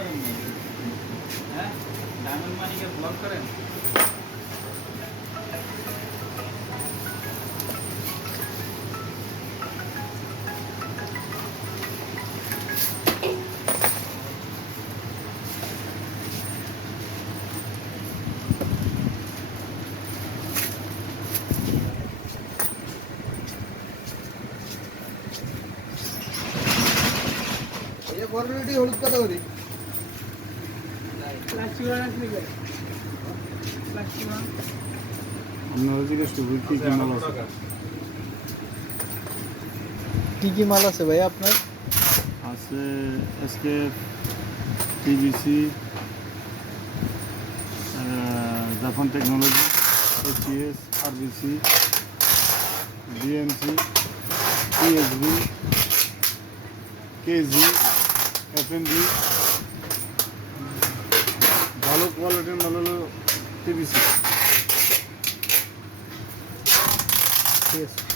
করেন না? হ্যাঁ, ডায়মন্ড মানিকে ব্লক করেন। কোয়ালিটি হলুদ কত করি আপনারা জিজ্ঞেস করবেন কি কি মাল আছে। কি কি মাল আছে ভাই আপনার? আছে escape, TBC, Japan technology, HS, RBC, DMC, PSB, KG, FMB. ভালো কোয়ালিটির মাল হলো টিবিসি। ঠিক আছে।